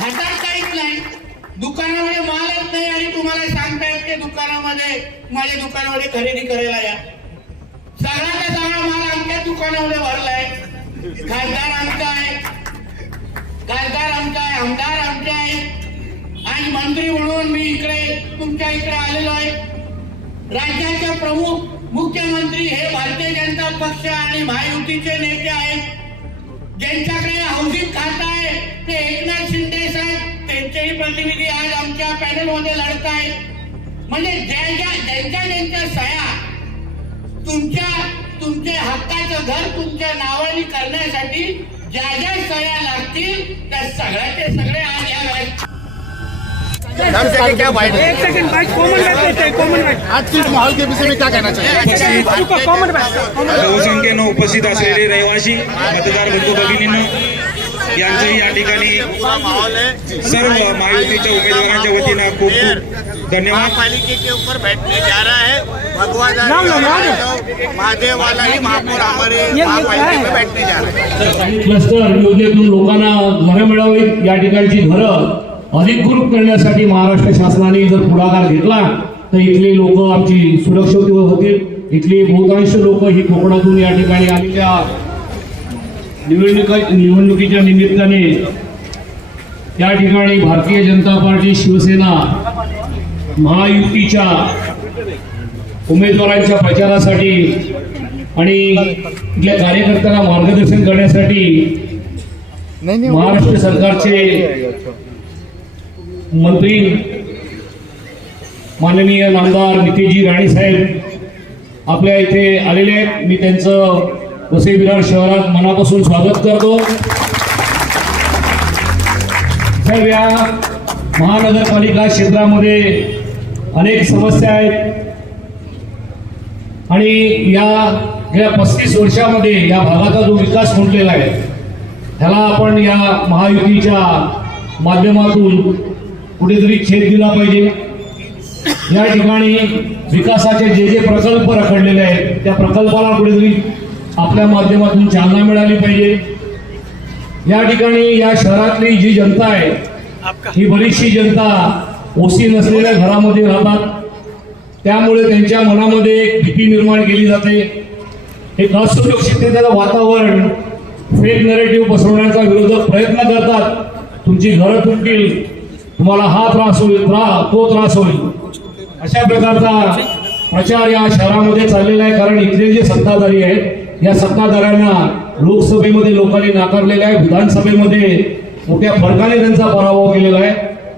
हातात काहीच नाही, दुकानामध्ये मालच नाही आणि तुम्हाला सांगतायत की दुकानामध्ये माझ्या दुकानामध्ये खरेदी करायला या. सगळ्याचा सगळा माल आमच्या दुकानामध्ये भरलाय. खासदार आमचा आहे, आमदार आमचे आहे आणि मंत्री म्हणून मी इकडे तुमच्या इकडे आलेलो आहे. राज्याचे प्रमुख मुख्यमंत्री हे भारतीय जनता पक्ष आणि महायुतीचे नेते आहेत. ज्यांच्याकडे हाऊसिंग खातं आहे ते एकनाथ शिंदे साहेब, त्यांचेही प्रतिनिधी आज आमच्या पॅनलमध्ये लढत आहेत. म्हणजे ज्यांच्या सह्या तुमचे हक्काचं घर तुमच्या नावाने करण्यासाठी ज्या सह्या लागतील त्या सगळ्याचे सगळे आज या आज किस माहौल के विषय में क्या कहना चाहिए? बहुसंख्येनं उपस्थित असलेले रहिवासी मतदार बंधू भगिनींनो, यांचंही या ठिकाणी सर्व महायुतीच्या उमेदवारांच्या वतीनं खूप खूप धन्यवाद. महापालिके के ऊपर बैठने जा रहा है महादेव वाला ही महापौर हमारे महापालिके में बैठने जा रहा है. क्लस्टर योजनेतून लोकांना घरं मिळावीत, या ठिकाणची घरं अधिकृत करण्यासाठी महाराष्ट्र शासनाने जर पुढाकार घेतला तर इथले लोक आमची सुरक्षित होतील. इथली बहुतांश लोक ही कोकणातून या ठिकाणी आलेल्या निवडणुकीच्या निमित्ताने या ठिकाणी भारतीय जनता पार्टी, शिवसेना, महायुतीच्या उमेदवारांच्या प्रचारासाठी आणि इथल्या कार्यकर्त्यांना मार्गदर्शन करण्यासाठी महाराष्ट्र सरकारचे मंत्री माननीय नामदार नितेशजी राणे साहेब आपल्या इथे आलेले आहेत. मी त्यांचं वसई विरार शहरात मनापासून स्वागत करतो. साहेब, या महानगरपालिका क्षेत्रामध्ये अनेक समस्या आहेत आणि या गेल्या 35 वर्षामध्ये या भागाचा जो विकास म्हटलेला आहे त्याला आपण या महायुतीच्या माध्यमातून कुठेतरी छेद दिला पाहिजे. या ठिकाणी विकासाचे जे प्रकल्प रखडलेले आहेत त्या प्रकल्पाला कुठेतरी आपल्या माध्यमातून चालना मिळाली पाहिजे. या ठिकाणी या शहरातली जी जनता आहे ही बरीचशी जनता ओसी नसलेल्या घरामध्ये राहतात. त्यामुळे त्यांच्या मनामध्ये एक भीती निर्माण केली जाते. एक असुरक्षिततेचं वातावरण, फेक नरेटिव्ह पसरवण्याचा विरोधक प्रयत्न करतात. तुमची घरं तुटतील, तुम्हाला हा त्रास होईल, तो त्रास होईल, अशा प्रकारचा प्रचार या शहरामध्ये चाललेला आहे. कारण इथले जे सत्ताधारी आहेत या सत्ताधाऱ्यांना लोकसभेमध्ये लोकांनी नाकारलेलं आहे, विधानसभेमध्ये मोठ्या फरकाने त्यांचा पराभव केलेला आहे.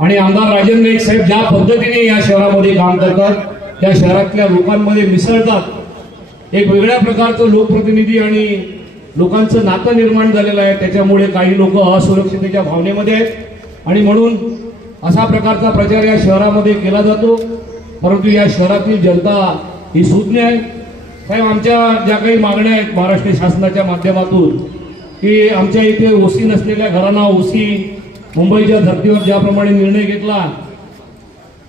आणि आमदार राजेंद्र नाईक साहेब ज्या पद्धतीने या शहरामध्ये काम करतात, त्या शहरातल्या लोकांमध्ये मिसळतात, एक वेगळ्या प्रकारचं लोकप्रतिनिधी आणि लोकांचं नातं निर्माण झालेलं आहे. त्याच्यामुळे काही लोक असुरक्षिततेच्या भावनेमध्ये आहेत आणि म्हणून अशा प्रकारचा प्रचार या शहरामध्ये केला जातो. परंतु या शहरातील जनता ही सुज्ञ आहे. साहेब, आमच्या ज्या काही मागण्या आहेत महाराष्ट्र शासनाच्या माध्यमातून की आमच्या इथे ओसी नसलेल्या घरांना ओसी, मुंबईच्या धर्तीवर ज्याप्रमाणे निर्णय घेतला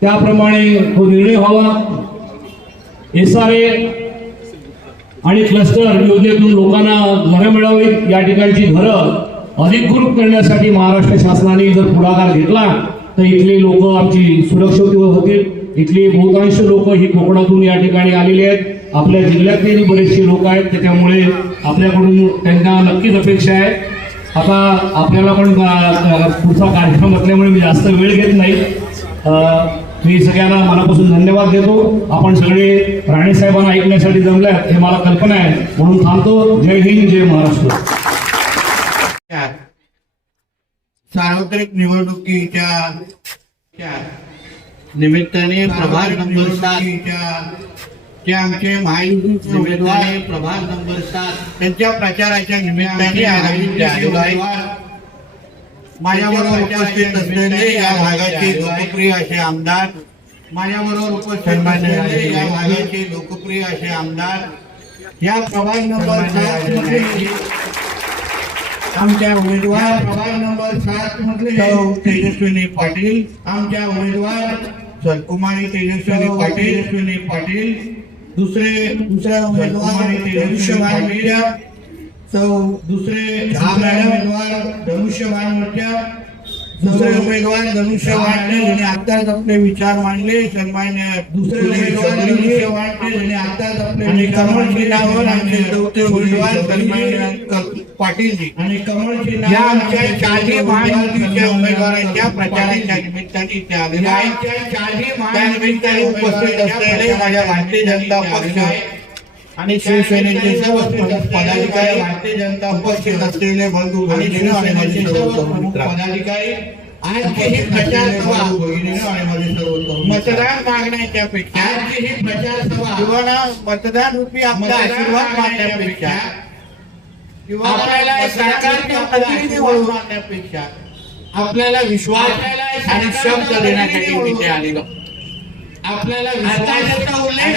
त्याप्रमाणे तो निर्णय व्हावा. SRA आणि क्लस्टर योजनेतून लोकांना घरं मिळावीत, या ठिकाणची घरं अधिकृत करण्यासाठी महाराष्ट्र शासनाने जर पुढाकार घेतला तर इथले लोक आमची सुरक्षित होतील. इथली बहुतांश लोक ही कोकणातून या ठिकाणी आलेली आहेत. आपल्या जिल्ह्यातले बरेचसे लोक आहेत. त्याच्यामुळे आपल्याकडून त्यांना नक्कीच अपेक्षा आहे. आता आपल्याला पण पुढचा कार्यक्रम असल्यामुळे मी जास्त वेळ घेत नाही. मी सगळ्यांना मनापासून धन्यवाद देतो. आपण सगळे राणे साहेबांना ऐकण्यासाठी जमल्यात हे मला कल्पना आहे, म्हणून थांबतो. जय हिंद, जय महाराष्ट्र. सार्वत्रिक निवडणुकीच्या निमित्ताने प्रभाग नंबर 7 चे आमचे महायुतीचे उमेदवार प्रभाग नंबर 7 त्यांच्या प्रचाराच्या निमित्ताने माझ्याबरोबर उपस्थित असलेले या भागाचे लोकप्रिय असे आमदार, या प्रभाग नंबर 7 आमच्या उमेदवार प्रभाग नंबर 7 मधले तेजस्विनी पाटील, आमच्या उमेदवार कुमारी तेजस्विनी पाटील, दुसरा उमेदवार धनुष्यबाण मोर्चा, दुसरे उमेदवार धनुष्यबाण मोर्चा, दुसरे उमेदवार धनुष्य वाटले यांनी आताच आपले विचार मांडले. सन्मान्य दुसरे उमेदवार धनुष्य वाटले यांनी आताच आपले आणि कमळ चिन्हावर आमचे चौथे उमेदवार सन्मान्य पाटीलजी आणि कमळ चिन्ह या आमच्या चारही महायुतीच्या उमेदवारांच्या प्रचाराच्या निमित्ताने इथे आलेले आहेत. त्या निमित्ताने उपस्थित असलेले माझ्या भारतीय जनता पक्ष आणि शिवसेनेचे सर्व पदाधिकारी, भारतीय जनता उपस्थित असलेले बंधू भगिनी आणि माझे सर्व प्रमुख पदाधिकारी, आजची ही प्रचार सभा आणि माझे सर्व मतदान मागण्याच्या पेक्षा आजची ही प्रचार सभा किंवा मतदान रूपी आपला आशीर्वाद मागण्यापेक्षा किंवा आपल्याला सरकारच्या प्रतिनिधी म्हणून मागण्यापेक्षा आपल्याला विश्वास आणि शब्द देण्यासाठी तिथे आलेलो. आपल्याला विश्वासाचा उल्लेख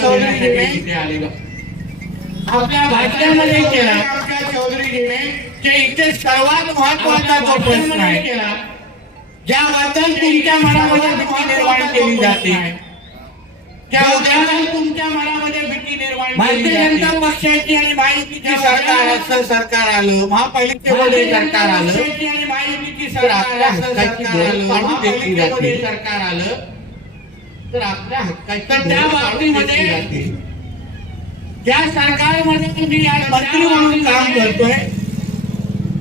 चौधरीजीने आलेलो आपल्या भाषणामध्ये केला. चौधरीजीने जे इथे सर्वात महत्वाचा जो प्रश्न आहे ज्याबद्दल तुमच्या मनामध्ये भीती निर्माण केली जाते, त्याबद्दल तुमच्या मनामध्ये भीती निर्माण भारतीय जनता पक्षाची आणि महायुतीची सरकार असं सरकार आलं, महापालिकेमध्ये सरकार आलं आणि महायुतीची सरकार असं सरकार आलं, सरकार आलं तर आपल्या हक्काच्या त्या बाबतीमध्ये ज्या सरकारमध्ये मी आज मंत्री म्हणून काम करतोय,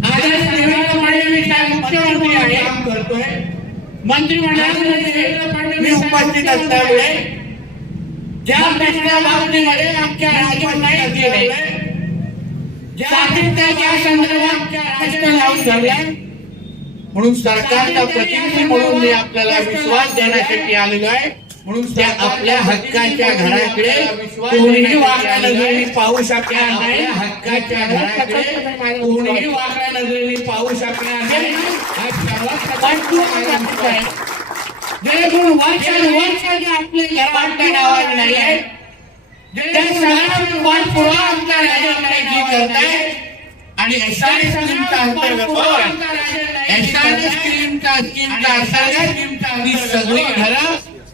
आदर्श देवेंद्र फडणवीस साहेब मुख्यमंत्री आहे, काम करतोय मंत्रिमंडळामध्ये मी उपस्थित असल्यामुळे ज्या प्रश्ना बाबतीमध्ये आमच्या राज्यात केले ज्या संदर्भात प्रश्न लावून धरले म्हणून सरकारचा प्रतिनिधी म्हणून मी आपल्याला विश्वास देण्यासाठी आलेलो आहे. म्हणून त्या आपल्या हक्काच्या घराकडे कोणीही वाकड्या नजरेने पाहू शकणार नाही. हक्काच्या घराकडे कोणीही वाकड्या नजरेने पाहू शकणार नाही. हा सर्वात आहे. जेणेकरून वर्षानुवर्षाने आपले घरात नावाज नाही आहे. त्या सगळ्या पाठपुरावा आमच्या राज्यामध्ये करताय आणि एसआरएस स्कीमच्या अंतर्गत एसआरएस स्कीमच्या अंतर्गत ही सगळी घरं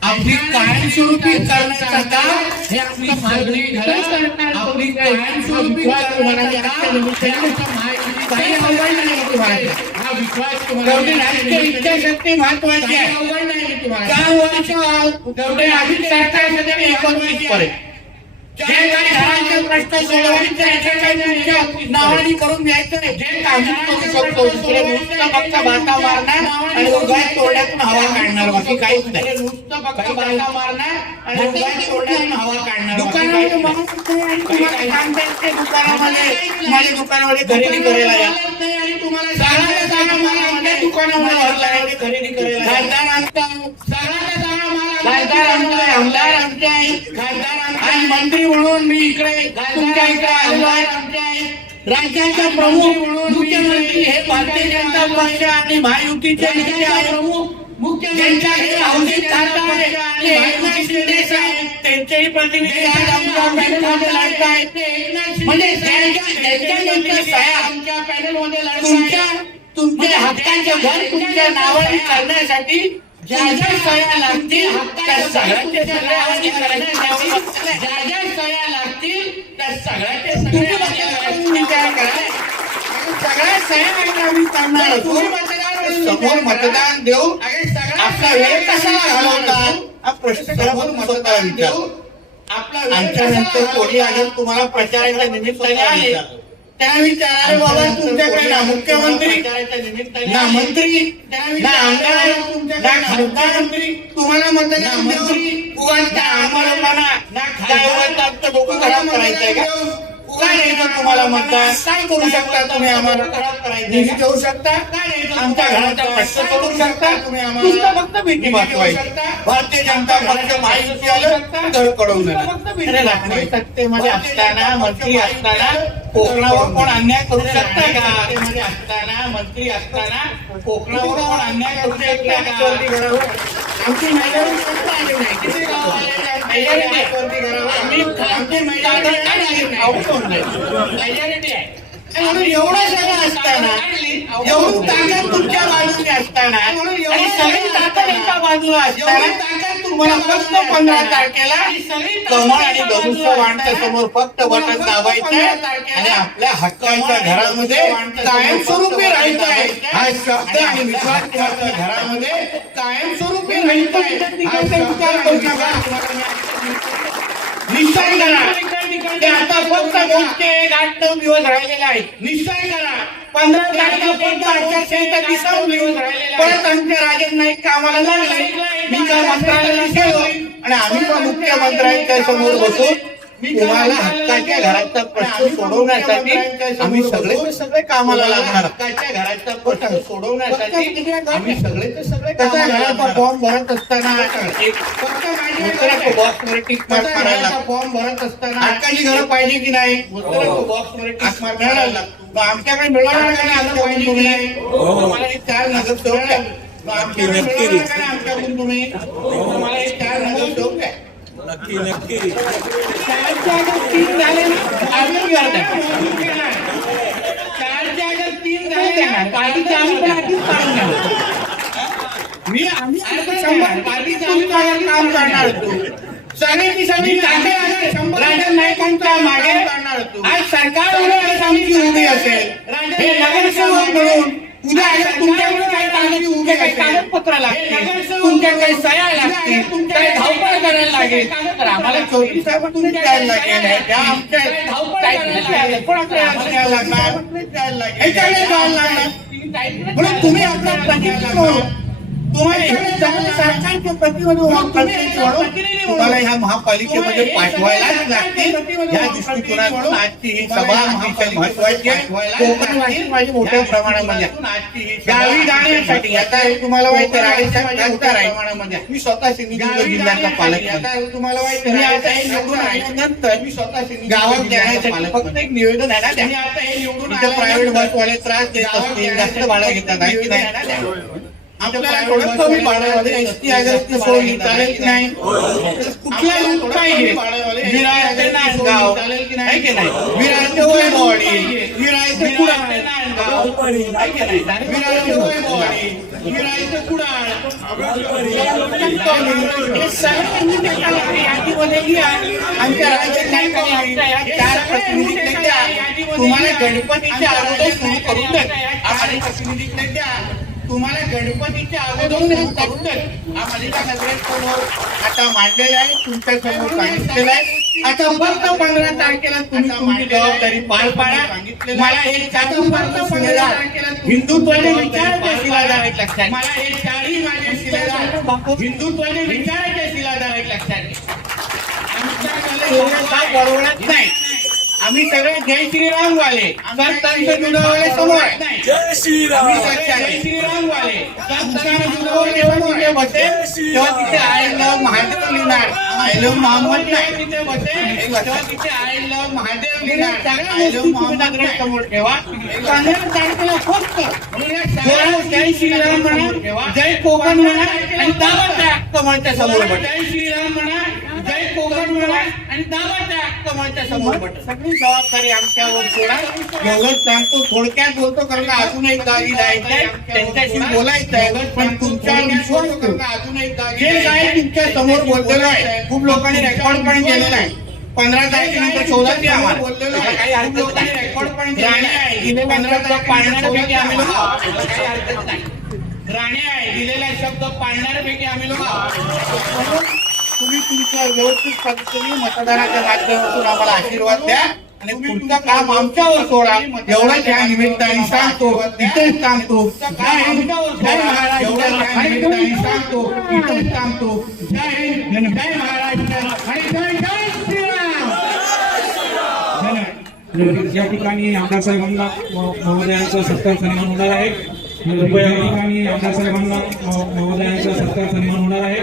आपली कायमस्वरूपी करण्याचं काम हे आपली सगळी घरं आपली कायमस्वरूपी करण्याचं काम काही अवघड नाही तुम्हाला. हा विश्वास तुम्हाला राजकीय इच्छाशक्ती महत्वाची आहे. 4 वर्ष तेवढे अधिक सरकार सध्या 19 पर्यंत जे काही घरांचे प्रश्न सोडवायचे याच्या नावानी करून घ्यायचं नाही. जे कामं करू शकतो नुसतं फक्त बाता मारणार आणि उगाच तोड्यातून हवा काढणार, बाकी काहीच नाही. नुसतं फक्त बाता मारणार आणि उगाच तोड्यातून हवा काढणार. दुकानामध्ये माझ्या दुकानामध्ये खरेदी करायला या आणि तुम्हाला सगळ्यांना सांगा मला आपल्या दुकानामध्ये भरला खरेदी करायला खासदार आमदार आमचे खासदार आणि मंत्री म्हणून मी इकडे तुमच्या इकडे आलेलो आहे. राज्याचा प्रमुख मुख्यमंत्री हे भारतीय जनता पक्ष आणि महायुतीचे प्रमुख मुख्यमंत्री औषध खातं आहे आणि एकनाथ शिंदे साहेब त्यांचेही प्रतिनिधी आज आमच्या पॅनलमध्ये लढत आहेत. म्हणजे आमच्या पॅनलमध्ये लढत तुमच्या हक्काच्या घर तुमच्या नावाने करण्यासाठी ज्या ज्या सह्या लागतील त्या सगळ्यांचे सगळे करण्यासाठी ज्या ज्या सह्या लागतील त्या सगळ्याचे सगळे विचार करा. सगळ्या सह्या आम्ही करणार असू. समोर मतदान देऊ आपला वेळ कसा घालवतात हा प्रश्न समोर मतदान देऊ. आमच्या नंतर कोणी अजून तुम्हाला प्रचाराच्या निमित्ताने आले त्यांना विचारा बाबा तुमच्याकडे ना मुख्यमंत्री ना मंत्री ना आमदार ना खासदार मंत्री तुम्हाला मतदान मंत्री उगाच आम्हाला म्हणा काय डोकं खराब करायचंय का? उगा द्यायचं तुम्हाला मतदान काय करू शकता तुम्ही आम्हाला खराब करायचं देऊ शकता काय आमच्या घराचा प्रश्न करू शकता तुम्ही आम्हाला फक्त भीती वाटवायची. भारतीय जनता पक्ष महायुती आलं तर कडवून सत्तेमध्ये असताना मंत्री असताना कोकणावर कोण अन्याय करू शकता का? असताना मंत्री असताना कोकणावर कोण अन्याय करू शकता का? आमची मेजॉरिटी आहे म्हणून एवढं सगळं असताना एवढी ताकद तुमच्या बाजूने असताना सगळी ताकद एका बाजूला असताना तुम्हाला फक्त 15 तारखेला कमळ आणि धनुष्य बाणच्या समोर फक्त बटन दाबायचं आणि आपल्या हक्कांच्या घरामध्ये कायमस्वरूपी राहायचं आहे. हा शब्द आणि विश्वास तुमच्या घरामध्ये कायमस्वरूपी राहायचं आहे. हा शब्द करू नका. निश्चय करा ते आता फक्त मोजके 8-9 दिवस राहिलेले आहेत. निश्चय करा 15 तारखेपर्यंत आचारसंहिता दिसवली. परत आमच्या राजन नाईक कामाला लागले. मी त्या मंत्रालयाला गेलो आणि आम्ही पण मुख्यमंत्र्यांच्या समोर बसून तुम्हाला हक्काच्या घराचा प्रश्न सोडवण्यासाठी आम्ही सगळे कामाला लागणार. हक्काच्या घराचा प्रश्न सोडवण्यासाठी आम्ही सगळे घराचा फॉर्म भरत असताना बॉक्सवर टिक मार्क करायला फॉर्म भरत असताना हक्काची घरं पाहिजे की नाही बॉक्सवर टिक मार्क करायला लागतो. आमच्याकडे मिळणार का नाही आलं पाहिजे तुम्हाला हे 4 नगरसेवक आमच्याकडे मिळणार का नाही आमच्याकडून तुम्ही तुम्हाला हे 4 नगरसेवक आहे. नक्की 4च्या अगर 3 झाले ना आम्ही करणार 4च्या अगर 3 झाले ना गाडीच्या आम्ही काढून घेणार. आम्ही 100 काम करणार होतो. सगळ्यांची सगळी राजन नाईकांच्या मागे आज सरकार आमची उभी असेल. हे नगरसेवक म्हणून उद्या तुमच्याकडे काय कागदपत्र लागतील तुमच्याकडे सह्या लागतील काही धावपळ करायला लागेल तर आम्हाला 24 तासातून द्यायला लागेल. त्या आमच्या लागणार म्हणून तुम्ही आपला प्रतिनिधी सरकारचे प्रतिनिधी तुम्हाला ह्या महापालिकेमध्ये पाठवायलाच लागतील. या दृष्टिकोनातून आजची ही सभा अतिशय महत्वाची आहे. माझी मोठ्या प्रमाणामध्ये गावी जाण्यासाठी आता तुम्हाला माहिती आहे मी स्वतः सिंधुदुर्ग जिल्ह्याचा पालक तुम्हाला माहिती निवडून आल्यानंतर मी स्वतः गावात जाण्यासाठी फक्त एक निवेदन आहे ना आता हे निवडून प्रायव्हेट बसवाले त्रास देत असतील जास्त भाडं घेतात नाही आपल्याला थोडं कमी भाड्यामध्ये एसटी आगाराची सोय चालेल की नाही कुठला रूट पाहिजे विरायचे नांदगाव चालेल की नाही विरायचे वैभववाडी विरायचे कुडाळ विरायचे वैभववाडी विरायचे कुडाळ हे सगळ्या यादीमध्ये लिहा. आमच्या राज्यात 4 प्रतिनिधी तुम्हाला गणपतीच्या अगोदर सुरू करून द्या. प्रतिनिधी तुम्हाला गणपतीच्या अगोदर करून आता मांडलेलं आहे तुमच्या समोर सांगितलेलं आहे. आता फक्त 15 तारखेला तुम्ही तुमची जबाबदारी पार पाडा. मला हे हिंदुत्वाने विचारायचे शिलाधार एक लक्षात मला हे 4ही माझे शिलेदार हिंदुत्वाने विचारायचे शिलाधार एक लक्षात आमच्या बरोबरच नाही. आम्ही सगळे जय श्रीराम वाले दुधावाले समोर जय श्रीराम वाले तिथे बसेल तेव्हा तिथे आय लव्ह महादेव लिहिणार आय लव्ह मोहम्मद नाही तिथे बसेल तेव्हा तिथे आय लव्ह महादेव लिहिणार आय लव्ह मोहम्मद समोर ठेवा. 15 तारखेला फक्त जय श्रीराम म्हणा जय कोकण म्हणा आणि दाबा त्या कमळच्या समोर जय श्रीराम म्हणा जय कोकण म्हणा आणि दाबा त्या कमळच्या समोर सगळी जबाबदारी आमच्यावर सोडा. एवढंच सांगतो थोडक्यात बोलतो कारण अजून एक गावी जायचंय त्यांच्याशी बोलायचं आहे पण तुमच्यावर विश्वास करून अजून एक जे काय तुमच्या समोर बोललेलं आहे खूप लोकांनी रेकॉर्ड पण केलेलं आहे. 15 तारखेनंतर 14 आम्हाला बोललेलं आहे काही हरकत नाही. रेकॉर्ड पण राणे आहे गेले 15 तारखेला पाळणाऱ्यापैकी आम्ही लोक काही हरकत नाही. राणे आहे दिलेला शब्द पाळणाऱ्यापैकी आम्ही लोक तुम्ही तुमच्या व्यवस्थित पद्धतीने मतदानाच्या माध्यमातून आम्हाला आशीर्वाद द्या आणि पुढचं काम आमच्यावर सोडा. एवढंच या निमित्ताने सांगतो इथेच सांगतो जय हिंद जय महाराष्ट्र निमित्ताने सांगतो इथेच सांगतो जय हिंद जय महाराष्ट्र आणि जय श्रीराम. या ठिकाणी आमदार साहेबांना महोदयांचा सत्कार सन्मान होणार आहे. या ठिकाणी आमदार साहेबांना महोदयांचा सत्कार सन्मान होणार आहे.